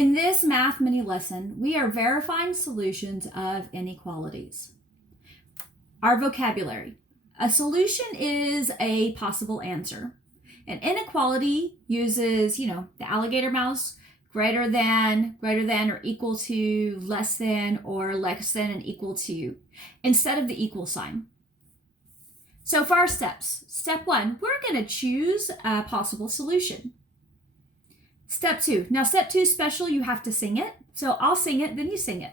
In this math mini lesson, we are verifying solutions of inequalities. Our vocabulary. A solution is a possible answer. An inequality uses, the alligator mouse, greater than, or equal to, less than, or less than and equal to, instead of the equal sign. So for our steps, step 1, we're going to choose a possible solution. Step 2. Now step 2 is special, you have to sing it. So I'll sing it, then you sing it.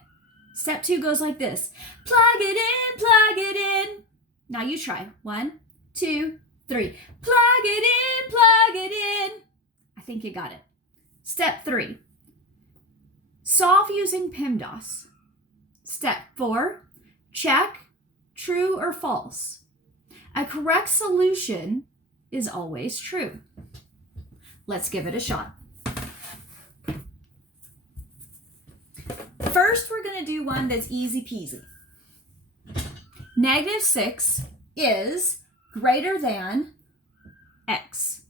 Step 2 goes like this. Plug it in, plug it in. Now you try. 1, 2, 3. Plug it in, plug it in. I think you got it. Step 3. Solve using PEMDAS. Step 4. Check true or false. A correct solution is always true. Let's give it a shot. First, we're going to do one that's easy peasy. -6 is greater than x.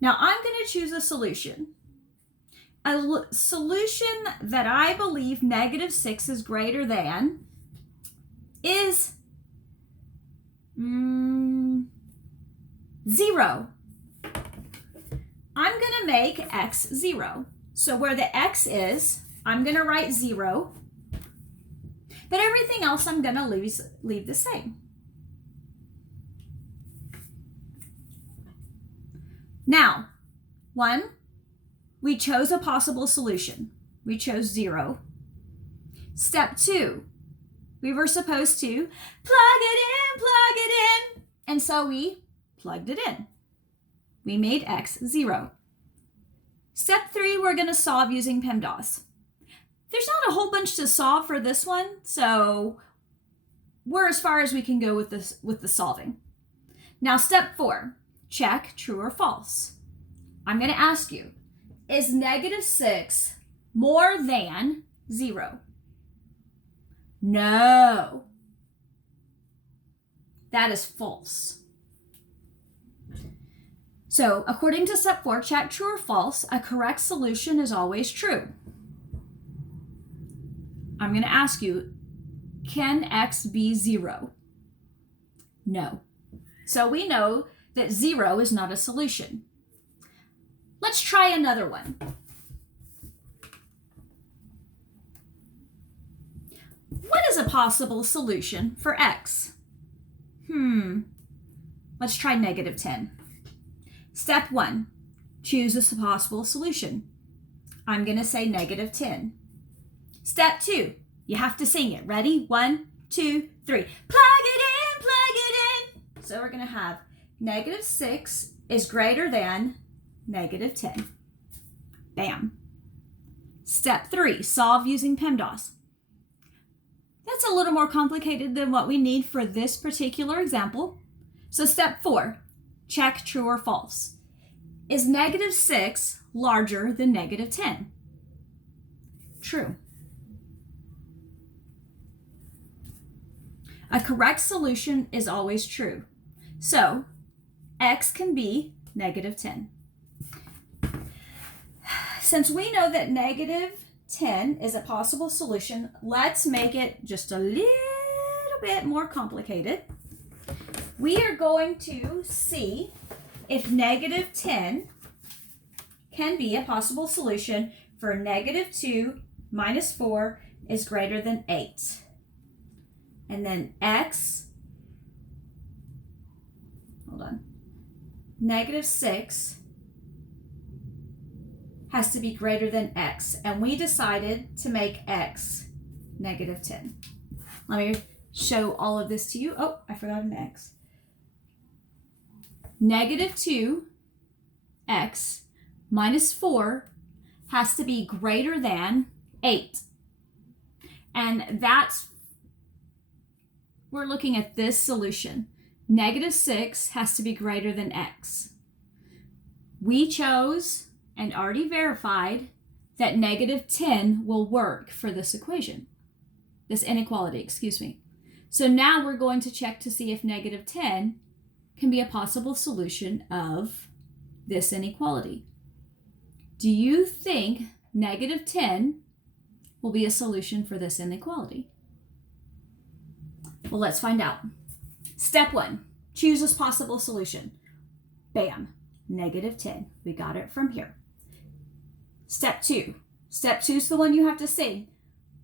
Now, I'm going to choose a solution. A solution that I believe -6 is greater than is 0. I'm going to make x 0. So where the x is, I'm going to write 0. But everything else I'm going to leave the same. Now, 1, we chose a possible solution. We chose 0. Step 2, we were supposed to plug it in, and so we plugged it in. We made x 0. Step 3, we're going to solve using PEMDAS. There's not a whole bunch to solve for this one, so we're as far as we can go with the solving. Now, step 4, check true or false. I'm going to ask you, is -6 more than 0? No. That is false. So, according to step 4, check true or false, a correct solution is always true. I'm going to ask you, can x be 0? No. So we know that 0 is not a solution. Let's try another one. What is a possible solution for x? Let's try -10. Step 1, choose a possible solution. I'm going to say -10. Step 2, you have to sing it. Ready? 1, 2, 3. Plug it in, plug it in. So we're going to have -6 is greater than -10. Bam. Step 3, solve using PEMDAS. That's a little more complicated than what we need for this particular example. So step 4, check true or false. Is -6 larger than -10? True. A correct solution is always true. So x can be -10. Since we know that -10 is a possible solution, let's make it just a little bit more complicated. We are going to see if -10 can be a possible solution for -2 minus 4 is greater than 8. And then x, -6 has to be greater than x. And we decided to make x -10. Let me show all of this to you. Oh, I forgot an x. -2x minus 4 has to be greater than 8. And we're looking at this solution. -6 has to be greater than x. We chose and already verified that -10 will work for this equation, this inequality, excuse me. So now we're going to check to see if -10 can be a possible solution of this inequality. Do you think negative 10 will be a solution for this inequality? Well, let's find out. Step 1, choose a possible solution. Bam, negative 10. We got it from here. Step 2. Step 2 is the one you have to sing.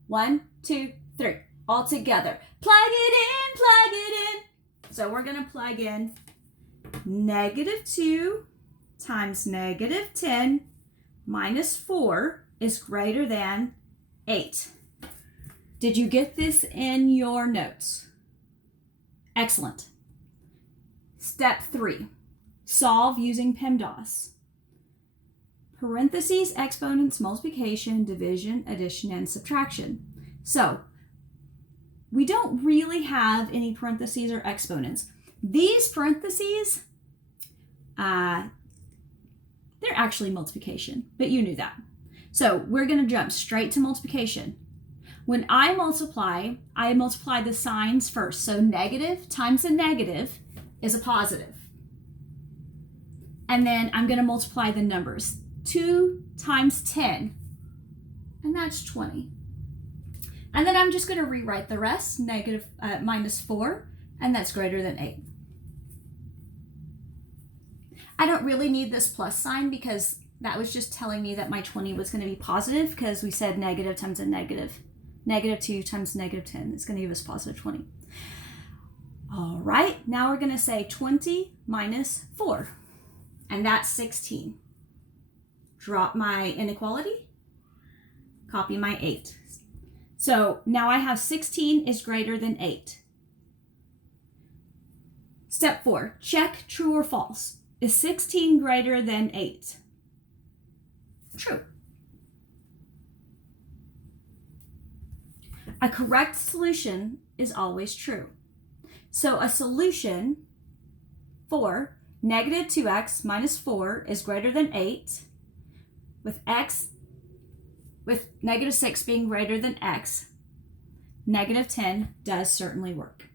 1, 2, 3. All together. Plug it in, plug it in. So we're going to plug in negative 2 times negative 10 minus 4 is greater than 8. Did you get this in your notes? Excellent. Step 3, solve using PEMDAS. Parentheses, exponents, multiplication, division, addition, and subtraction. So we don't really have any parentheses or exponents. These parentheses, they're actually multiplication, but you knew that. So we're going to jump straight to multiplication. When I multiply the signs first. So negative times a negative is a positive. And then I'm going to multiply the numbers. 2 times 10, and that's 20. And then I'm just going to rewrite the rest, minus 4, and that's greater than 8. I don't really need this plus sign because that was just telling me that my 20 was going to be positive because we said negative times a negative. Negative 2 times negative 10 is going to give us positive 20. All right, now we're going to say 20 minus 4, and that's 16. Drop my inequality, copy my 8. So now I have 16 is greater than 8. Step 4, check true or false. Is 16 greater than 8? True. A correct solution is always true. So a solution for negative 2x minus 4 is greater than 8, with negative 6 being greater than x, negative 10 does certainly work.